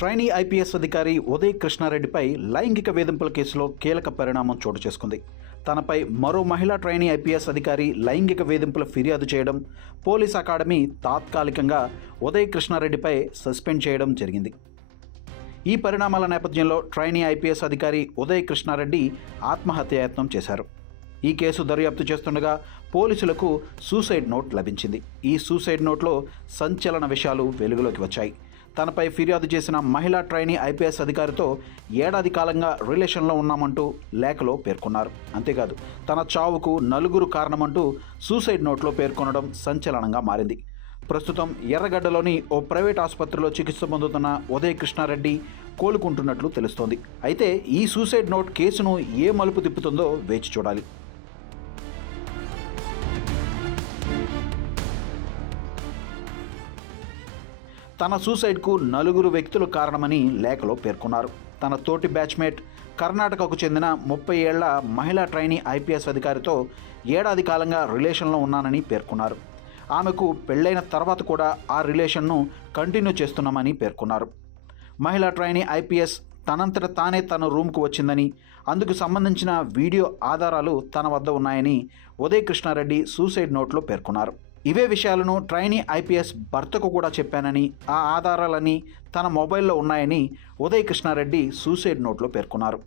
Trainee IPS అధికారి ఉదయ్ కృష్ణారెడ్డిపై లైంగిక వేధింపుల కేసులో కీలక పరిణామం చోటు చేసుకుంది. తనపై మరో మహిళా ట్రైనీ ఐపీఎస్ అధికారి లైంగిక వేధింపుల ఫిర్యాదు చేయడం, పోలీస్ అకాడమీ తాత్కాలికంగా ఉదయ్ కృష్ణారెడ్డిపై సస్పెండ్ చేయడం జరిగింది. ఈ పరిణామాల నేపథ్యంలో ట్రైనీ ఐపీఎస్ అధికారి ఉదయ్ కృష్ణారెడ్డి ఆత్మహత్యాయత్నం చేశారు. ఈ కేసు దర్యాప్తు చేస్తుండగా పోలీసులకు సూసైడ్ నోట్ లభించింది. ఈ సూసైడ్ నోట్లో సంచలన విషయాలు వెలుగులోకి వచ్చాయి. తనపై ఫిర్యాదు చేసిన మహిళా ట్రైనీ ఐపీఎస్ అధికారితో ఏడాది కాలంగా రిలేషన్లో ఉన్నామంటూ లేఖలో పేర్కొన్నారు. అంతేకాదు తన చావుకు నలుగురు కారణమంటూ సూసైడ్ నోట్లో పేర్కొనడం సంచలనంగా మారింది. ప్రస్తుతం ఎర్రగడ్డలోని ఓ ప్రైవేట్ ఆసుపత్రిలో చికిత్స పొందుతున్న ఉదయ్ కృష్ణారెడ్డి కోలుకుంటున్నట్లు తెలుస్తోంది. అయితే ఈ సూసైడ్ నోట్ కేసును ఏ మలుపు తిప్పుతుందో వేచి చూడాలి. తన సూసైడ్కు నలుగురు వ్యక్తులు కారణమని లేఖలో పేర్కొన్నారు. తన తోటి బ్యాచ్మేట్ కర్ణాటకకు చెందిన 30 ఏళ్ల మహిళా ట్రైనీ ఐపీఎస్ అధికారితో ఏడాది కాలంగా రిలేషన్లో ఉన్నానని పేర్కొన్నారు. ఆమెకు పెళ్లైన తర్వాత కూడా ఆ రిలేషన్ను కంటిన్యూ చేస్తున్నామని పేర్కొన్నారు. మహిళా ట్రైనీ ఐపీఎస్ తనంతట తానే తన రూమ్కు వచ్చిందని, అందుకు సంబంధించిన వీడియో ఆధారాలు తన వద్ద ఉన్నాయని ఉదయ్ కృష్ణారెడ్డి సూసైడ్ నోట్లో పేర్కొన్నారు. ఇవే విషయాలను ట్రైనీ ఐపీఎస్ భర్తకు కూడా చెప్పానని, ఆ ఆధారాలన్నీ తన మొబైల్లో ఉన్నాయని ఉదయ్ కృష్ణారెడ్డి సూసైడ్ నోట్లో పేర్కొన్నారు.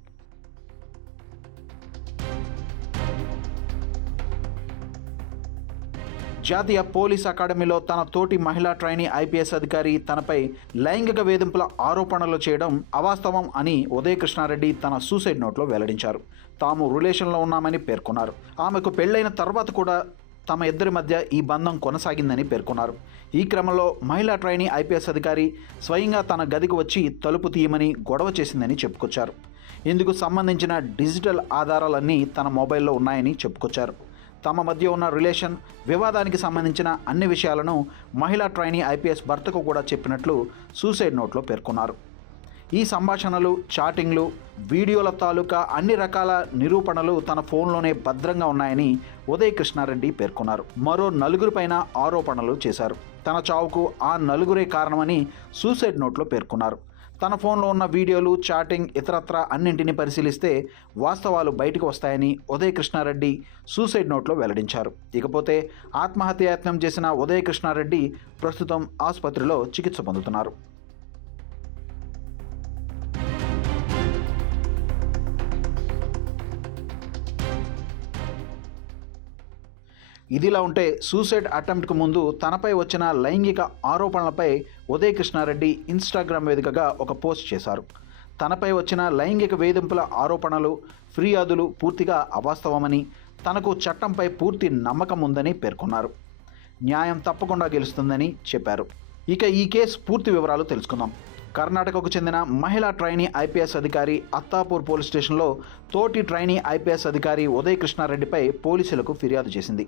జాతీయ పోలీస్ అకాడమీలో తన తోటి మహిళా ట్రైనీ ఐపీఎస్ అధికారి తనపై లైంగిక వేధింపుల ఆరోపణలు చేయడం అవాస్తవం అని ఉదయ్ కృష్ణారెడ్డి తన సూసైడ్ నోట్లో వెల్లడించారు. తాము రిలేషన్లో ఉన్నామని పేర్కొన్నారు. ఆమెకు పెళ్లైన తర్వాత కూడా తమ ఇద్దరి మధ్య ఈ బంధం కొనసాగిందని పేర్కొన్నారు. ఈ క్రమంలో మహిళా ట్రైనీ ఐపీఎస్ అధికారి స్వయంగా తన గదికి వచ్చి తలుపు తీయమని గొడవ చేసిందని చెప్పుకొచ్చారు. ఇందుకు సంబంధించిన డిజిటల్ ఆధారాలన్నీ తన మొబైల్లో ఉన్నాయని చెప్పుకొచ్చారు. తమ మధ్య ఉన్న రిలేషన్ వివాదానికి సంబంధించిన అన్ని విషయాలను మహిళా ట్రైనీ ఐపీఎస్ భర్తకు కూడా చెప్పినట్లు సూసైడ్ నోట్లో పేర్కొన్నారు. ఈ సంభాషణలు, చాటింగ్లు, వీడియోల తాలూకా అన్ని రకాల నిరూపణలు తన ఫోన్లోనే భద్రంగా ఉన్నాయని ఉదయ్ కృష్ణారెడ్డి పేర్కొన్నారు. మరో నలుగురిపైన ఆరోపణలు చేశారు. తన చావుకు ఆ నలుగురే కారణమని సూసైడ్ నోట్లో పేర్కొన్నారు. తన ఫోన్లో ఉన్న వీడియోలు, చాటింగ్ ఇతరత్రా అన్నింటినీ పరిశీలిస్తే వాస్తవాలు బయటకు వస్తాయని ఉదయ్ కృష్ణారెడ్డి సూసైడ్ నోట్లో వెల్లడించారు. ఇకపోతే ఆత్మహత్యాయత్నం చేసిన ఉదయ్ కృష్ణారెడ్డి ప్రస్తుతం ఆసుపత్రిలో చికిత్స పొందుతున్నారు. ఇదిలా ఉంటే సూసైడ్ అటెంప్ట్కు ముందు తనపై వచ్చిన లైంగిక ఆరోపణలపై ఉదయ్ కృష్ణారెడ్డి ఇన్స్టాగ్రామ్ వేదికగా ఒక పోస్ట్ చేశారు. తనపై వచ్చిన లైంగిక వేధింపుల ఆరోపణలు, ఫిర్యాదులు పూర్తిగా అవాస్తవమని, తనకు చట్టంపై పూర్తి నమ్మకం ఉందని పేర్కొన్నారు. న్యాయం తప్పకుండా గెలుస్తుందని చెప్పారు. ఇక ఈ కేసు పూర్తి వివరాలు తెలుసుకుందాం. కర్ణాటకకు చెందిన మహిళా ట్రైనీ ఐపీఎస్ అధికారి అత్తాపూర్ పోలీస్ స్టేషన్లో తోటి ట్రైనీ ఐపీఎస్ అధికారి ఉదయ్ కృష్ణారెడ్డిపై పోలీసులకు ఫిర్యాదు చేసింది.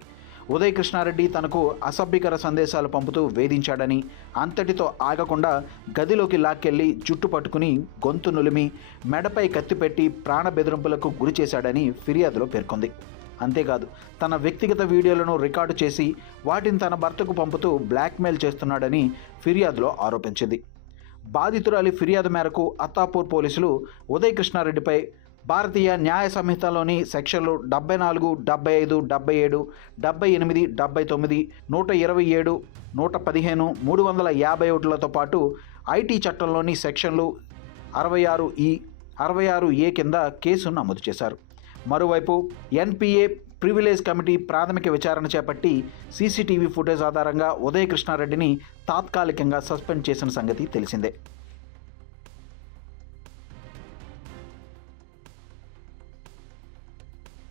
ఉదయ్ కృష్ణారెడ్డి తనకు అసభ్యకర సందేశాలు పంపుతూ వేధించాడని, అంతటితో ఆగకుండా గదిలోకి లాక్కెళ్లి జుట్టు పట్టుకుని గొంతు నులిమి మెడపై కత్తిపెట్టి ప్రాణ బెదిరింపులకు గురి చేశాడని ఫిర్యాదులో పేర్కొంది. అంతేకాదు తన వ్యక్తిగత వీడియోలను రికార్డు చేసి వాటిని తన భర్తకు పంపుతూ బ్లాక్మెయిల్ చేస్తున్నాడని ఫిర్యాదులో ఆరోపించింది. బాధితురాలి ఫిర్యాదు మేరకు అత్తాపూర్ పోలీసులు ఉదయ్ కృష్ణారెడ్డిపై భారతీయ న్యాయ సంహితలోని సెక్షన్లు 74, 75, 77, 78, 79, 127, 115, 351లతో పాటు ఐటీ చట్టంలోని సెక్షన్లు 66E, 66A కింద కేసు నమోదు చేశారు. మరోవైపు ఎన్పీఏ ప్రివిలేజ్ కమిటీ ప్రాథమిక విచారణ చేపట్టి సీసీటీవీ ఫుటేజ్ ఆధారంగా ఉదయ్ కృష్ణారెడ్డిని తాత్కాలికంగా సస్పెండ్ చేసిన సంగతి తెలిసిందే.